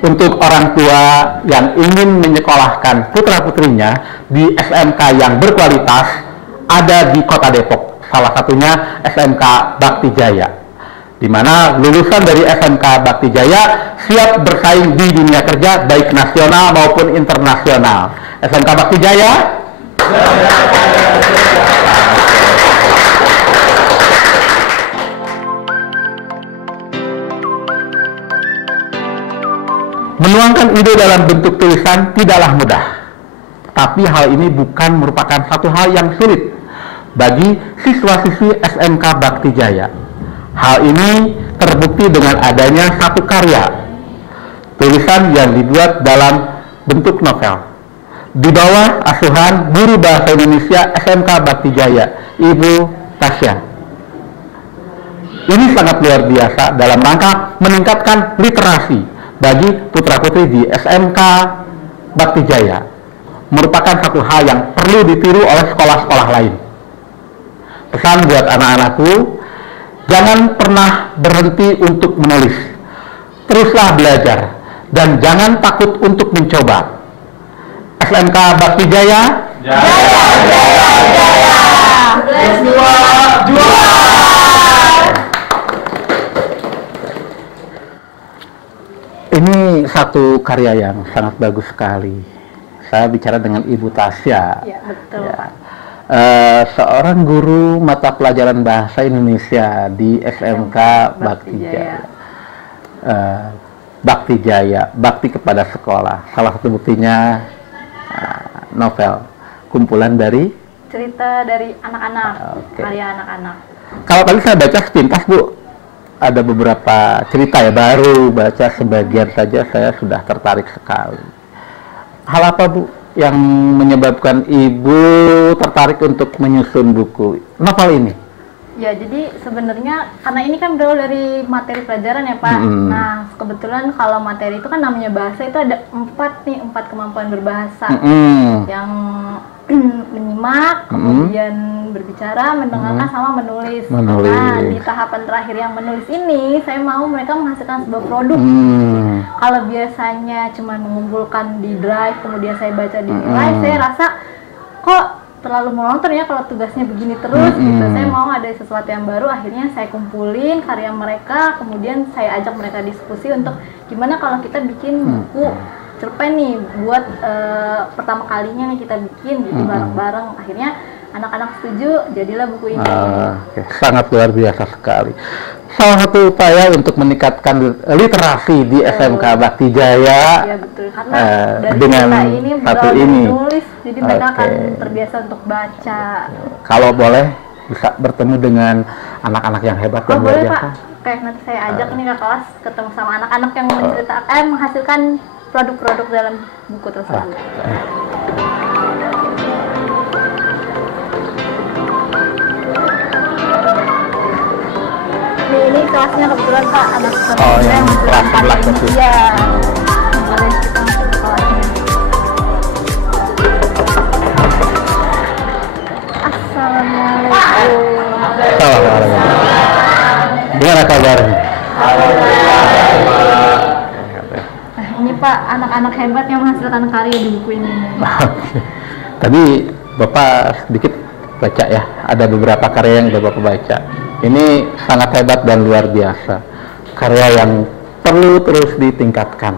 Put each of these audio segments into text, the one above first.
untuk orang tua yang ingin menyekolahkan putra-putrinya di SMK yang berkualitas ada di Kota Depok. Salah satunya SMK Bakti Jaya, di mana lulusan dari SMK Bakti Jaya siap bersaing di dunia kerja baik nasional maupun internasional. SMK Bakti Jaya. Menuangkan ide dalam bentuk tulisan tidaklah mudah, tapi hal ini bukan merupakan satu hal yang sulit bagi siswa-siswi SMK Bakti Jaya. Hal ini terbukti dengan adanya satu karya tulisan yang dibuat dalam bentuk novel di bawah asuhan guru bahasa Indonesia SMK Bakti Jaya, Ibu Tasya. Ini sangat luar biasa dalam rangka meningkatkan literasi bagi putra-putri di SMK Bakti Jaya. Merupakan satu hal yang perlu ditiru oleh sekolah-sekolah lain. Pesan buat anak-anakku, jangan pernah berhenti untuk menulis. Teruslah belajar dan jangan takut untuk mencoba. SMK Bakti Jaya. Jaya, jaya, jaya. Juara. Ini satu karya yang sangat bagus sekali. Saya bicara dengan Ibu Tasya. Ya, betul. Ya. Seorang guru mata pelajaran bahasa Indonesia di SMK Bakti Jaya. Bakti Jaya, bakti kepada sekolah. Salah satu buktinya novel, kumpulan dari Cerita dari anak-anak, karya anak-anak. Kalau tadi saya baca sepintas, Bu, ada beberapa cerita ya, baru baca sebagian saja saya sudah tertarik sekali. Hal apa, Bu, yang menyebabkan Ibu tertarik untuk menyusun buku novel ini? Ya, jadi sebenarnya karena ini kan berawal dari materi pelajaran ya, Pak. Nah, kebetulan kalau materi itu kan namanya bahasa, itu ada empat kemampuan berbahasa. Yang menyimak, kemudian berbicara, mendengarkan, sama menulis. Nah, di tahapan terakhir yang menulis ini, saya mau mereka menghasilkan sebuah produk. Kalau biasanya cuma mengumpulkan di drive, kemudian saya baca di nilai, saya rasa kok terlalu monoton ya kalau tugasnya begini terus gitu. Saya mau ada sesuatu yang baru, akhirnya saya kumpulin karya mereka, kemudian saya ajak mereka diskusi untuk gimana kalau kita bikin buku cerpen nih buat pertama kalinya nih kita bikin gitu bareng-bareng. Akhirnya anak-anak setuju, jadilah buku ini. Sangat luar biasa sekali. Salah satu upaya untuk meningkatkan literasi di SMK Bakti Jaya. Ya, betul. Karena dari dengan ini satu ini menulis, jadi mereka akan terbiasa untuk baca. Kalau boleh bisa bertemu dengan anak-anak yang hebat dan luar boleh, biasa. Pak. Oke, nanti saya ajak nih ke kelas ketemu sama anak-anak yang menghasilkan produk-produk dalam buku tersebut. Ini kelasnya kebetulan Pak, anak sekolahnya yang kelas sebelah itu. Iya. Boleh kita masuk ke kelasnya. Assalamualaikum. Gimana kabarnya? Ini Pak, anak-anak hebat yang menghasilkan karya di buku ini. Tadi Bapak sedikit baca ya, ada beberapa karya yang udah Bapak baca. Ini sangat hebat dan luar biasa. Karya yang perlu terus ditingkatkan.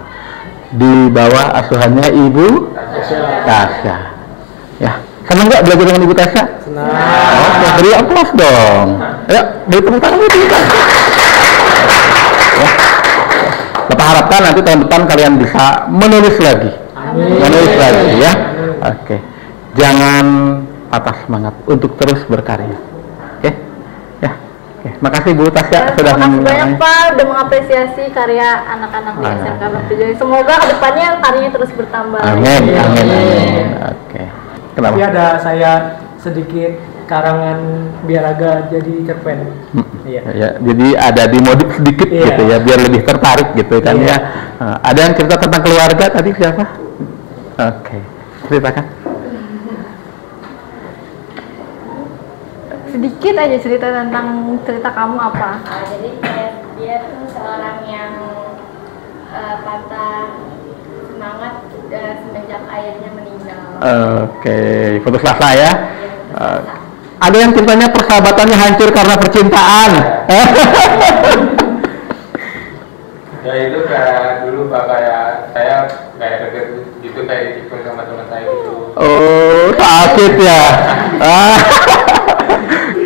Di bawah asuhannya Ibu Tasya. Ya, senang nggak belajar dengan Ibu Tasya? Senang. Oke, beri aplaus dong. Ayo, beri tepuk tangan Ibu Tasya. Ya. Bapak harapkan nanti tahun depan kalian bisa menulis lagi. Menulis lagi ya. Oke. Jangan patah semangat untuk terus berkarya. Oke. Ya. Oke. Makasih Bu Tasya sudah terima kasih banyak Pak udah mengapresiasi karya anak-anak di SMK Bakti Jaya. Semoga kedepannya karyanya terus bertambah. Amin. Amin. Oke. Kenapa? Tapi ada saya sedikit karangan biar agak jadi cerpen. Iya. Ya, jadi ada dimodif sedikit gitu ya, biar lebih tertarik gitu kan ya. Ada yang cerita tentang keluarga tadi siapa? Oke. Ceritakan. Sedikit aja cerita tentang cerita kamu apa? Jadi dia tuh seorang yang patah Oke, putus asa ya. Ada yang ceritanya persahabatannya hancur karena percintaan. Ya itu kayak dulu Pak, kayak saya kayak deket gitu, kayak ikut sama teman saya gitu. Oh, sakit ya.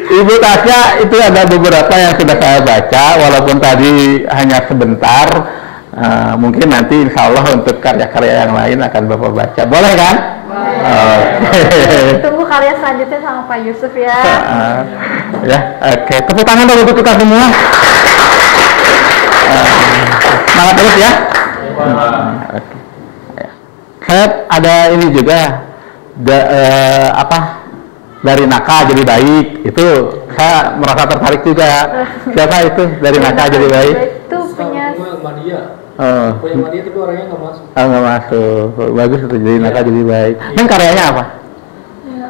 Ibu Tasya, itu ada beberapa yang sudah saya baca, walaupun tadi hanya sebentar. Mungkin nanti insya Allah untuk karya-karya yang lain akan Bapak baca. Boleh kan? Tunggu karya selanjutnya sama Pak Yusuf ya. Ya, oke. Tepuk tangan dulu untuk kita semua. Semangat terus ya. Saya ada ini juga dari nakal jadi baik, itu saya merasa tertarik juga. Siapa itu dari nakal jadi baik? Itu punya Madia. Punya Madia tapi orangnya nggak masuk. Nggak masuk. Bagus itu, jadi nakal jadi baik. Ini karyanya apa? ya,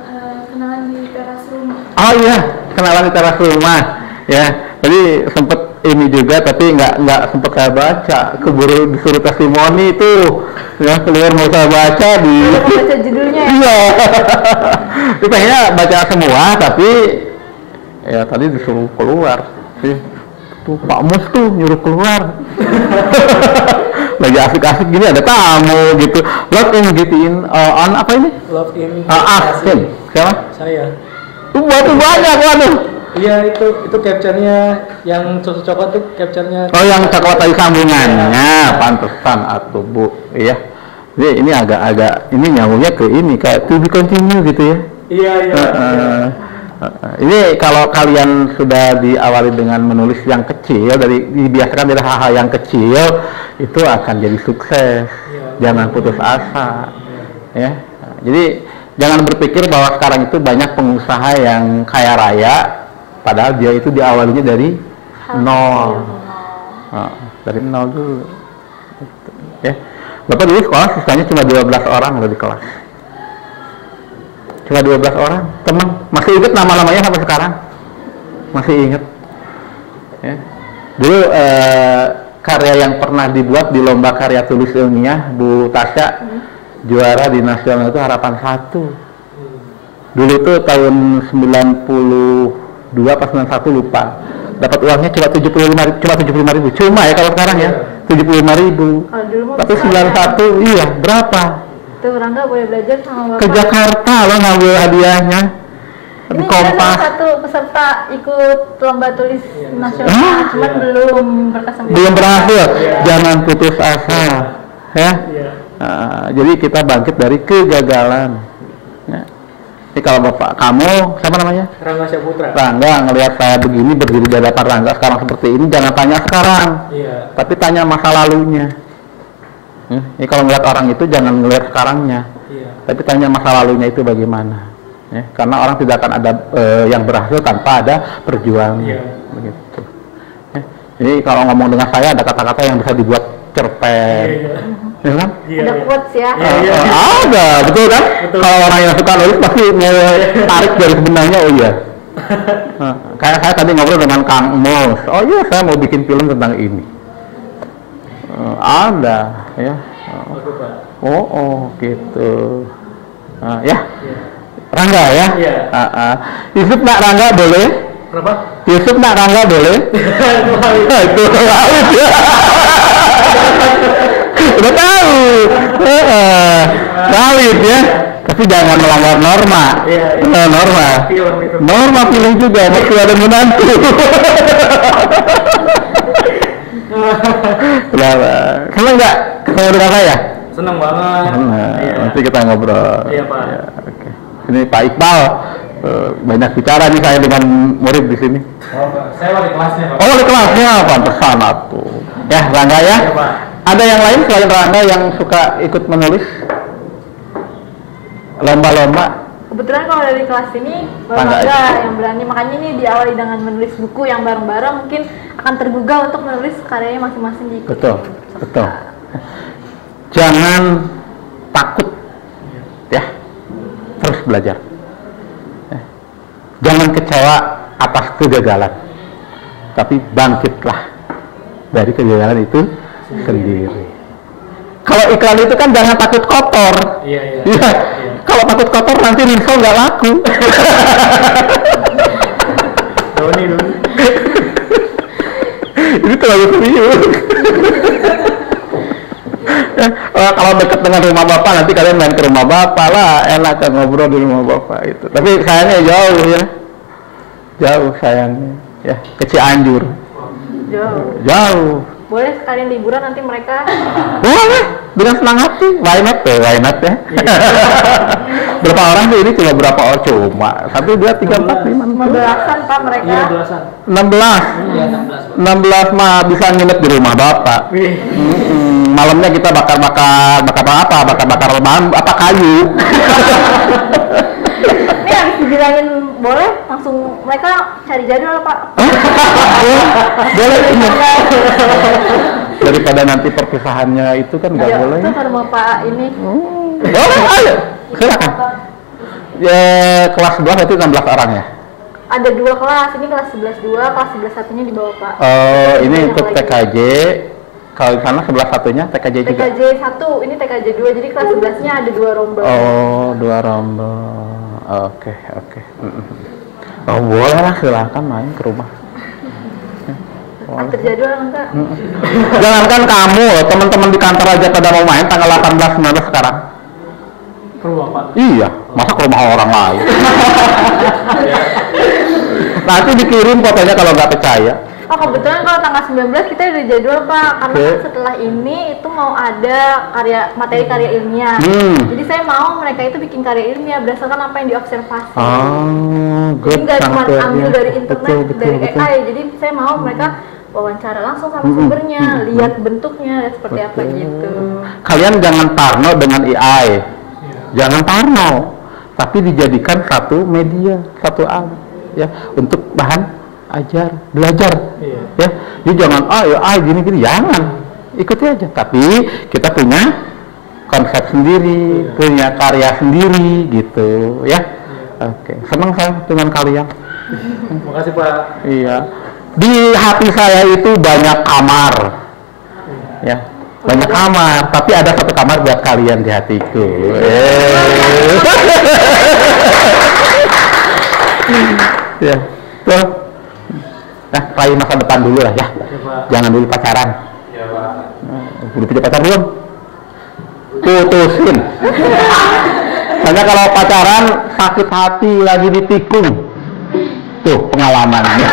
kenalan di teras rumah. Oh iya, kenalan di teras rumah. Ya, jadi sempet ini juga, tapi nggak sempet saya baca. Keburu disuruh testimoni itu, ya keluar mau saya baca di. Baca judulnya ya. Iya. Itu pengennya baca semua, tapi ya tadi disuruh keluar. Sih, tuh Pak Mus tuh nyuruh keluar. Lagi asik-asik gini ada tamu gitu. Love in gituin on apa ini? Love in. Asin. Siapa? Saya. Tuh banyak waduh. Iya itu capture-nya yang susu coklat tuh capture-nya. Oh yang coklat tadi sambungannya, pantesan atuh Bu. Iya. Ini agak ini nyambungnya ke ini kayak to be continue gitu ya. Iya. Ini kalau kalian sudah diawali dengan menulis yang kecil, dibiasakan dari hal-hal yang kecil, itu akan jadi sukses. Jangan putus asa. Ya. Jadi jangan berpikir bahwa sekarang itu banyak pengusaha yang kaya raya, padahal dia itu diawalinya dari nol. Dari nol dulu. Ya. Bapak dulu sekolah sisanya cuma 12 orang loh di kelas. Cuma 12 orang, teman. Masih ingat nama-namanya sampai sekarang? Masih ingat. Ya. Dulu karya yang pernah dibuat di lomba karya tulis ilmiah, Bu Tasya juara di nasional itu Harapan 1. Dulu tuh tahun 92 pas 91 lupa. Dapat uangnya cuma 75.000. Cuma ya kalau sekarang ya 75.000. Tapi 91 iya berapa? Tuh Rangga boleh belajar sama Bapak. Ke Jakarta lo ngambil hadiahnya. Ini Kompas. salah satu peserta ikut lomba tulis nasional, cuman belum berkesempatan. Belum berhasil. Jangan putus asa, ya. Jadi kita bangkit dari kegagalan. Ya. Jadi kalau Bapak kamu, siapa namanya? Rangga Syaputra. Rangga ngelihat saya begini berdiri di hadapan Rangga sekarang seperti ini, jangan tanya sekarang, tapi tanya masa lalunya. Jadi kalau ngelihat orang itu jangan ngelihat sekarangnya, tapi tanya masa lalunya itu bagaimana. Ya, karena orang tidak akan ada yang berhasil tanpa ada perjuangan. Begitu. Ya, jadi kalau ngomong dengan saya ada kata-kata yang bisa dibuat cerpen. Ya kan? Ada quotes ya. Ada, betul kan? Betul. Kalau orang yang suka nulis pasti tarik dari sebenarnya, oh iya. Kayak saya tadi ngobrol dengan Kang Mus. Oh iya, saya mau bikin film tentang ini. Ada, ya. Oh, gitu. Ya. Rangga ya? Iya. Yusuf nak Rangga boleh? Kenapa? Yusuf nak Rangga boleh? Itu laut ya. Udah tahu. Laut ya. Tapi jangan melanggar norma. Norma. Norma film juga. Mesti ada menantu. Kenapa? Senang nggak ketemu dengan saya? Senang banget. Nanti kita ngobrol. Iya Pak. Ya, oke. Ini Pak Iqbal, banyak bicara nih saya dengan murid di sini. Saya wali kelasnya Pak. Oh, wali kelasnya, pantesan tuh. Ya, Rangga ya. Iya, Pak. Ada yang lain selain Rangga yang suka ikut menulis? Lomba-lomba? Kebetulan kalau dari kelas ini Rangga yang berani, makanya ini diawali dengan menulis buku yang bareng-bareng, mungkin akan tergugah untuk menulis karyanya masing-masing di. Betul. Jangan takut, ya. Terus belajar. Jangan kecewa atas kegagalan, tapi bangkitlah dari kegagalan itu sendiri. kalau iklan itu kan jangan takut kotor. Iya. Iya. Kalau takut kotor nanti Rinso nggak laku. Doni. Ini terlalu serius. Kalau dekat dengan rumah bapak nanti kalian main ke rumah bapak lah, enak kan ngobrol di rumah bapak itu. Tapi sayangnya jauh ya, jauh sayangnya ya, ke Cianjur. Jauh. Boleh sekalian liburan nanti mereka. Boleh, dengan senang hati. Why not ya? Berapa orang sih ini? Cuma berapa orang? Cuma 1, 2, 3, 4, 5, 6, 15-an Pak mereka. Iya, 12-an. 16. Iya, 16 mah bisa nginep di rumah bapak. Malamnya kita bakar kayu. Ini habis dibilangin boleh, langsung mereka cari jadwal Pak. Boleh ini. Daripada nanti perpisahannya itu kan nggak boleh. Itu ke rumah Pak ini. Boleh, ayo. Silakan. Ya, kelas 11 itu 16 orang ya? Ada 2 kelas, ini kelas 11-2, kelas 11-1-nya di bawah Pak. Oh, ini untuk TKJ. Kalau di sana 11-1-nya TKJ juga? TKJ 1, ini TKJ 2, jadi kelas 11-nya ada 2 rombel. Oh, 2 rombel. Oke. Oh, boleh lah, silakan main ke rumah. Atur jadwal enggak? Jangankan kamu, teman-teman di kantor aja pada mau main tanggal 18-19 sekarang. Ke rumah Pak. Iya, masa ke rumah orang lain. Nanti dikirim fotonya kalau nggak percaya. Oh, kebetulan kalau tanggal 19 kita udah jadwal Pak, karena kan setelah ini itu mau ada materi karya ilmiah. Jadi saya mau mereka itu bikin karya ilmiah berdasarkan apa yang diobservasi. Good. Jadi nggak cuma ambil dari internet, dari AI. Jadi saya mau mereka wawancara langsung sama sumbernya, lihat bentuknya seperti apa gitu. Kalian jangan parno dengan AI. Jangan parno, tapi dijadikan satu media, satu alat ya untuk bahan belajar. Ya. Jadi jangan gini jangan. Ikuti aja, tapi kita punya konsep sendiri, punya karya sendiri gitu ya. Oke, senang saya dengan kalian. Terima kasih Pak. Iya. Di hati saya itu banyak kamar. Ya. Banyak kamar, tapi ada satu kamar buat kalian di hatiku. Ya. Tuh. Nah, raih masa depan dulu lah ya. Jangan dulu pacaran. Iya, Pak. Udah punya pacar belum? Putusin. Soalnya kalau pacaran sakit hati lagi ditikung. Tuh pengalamannya.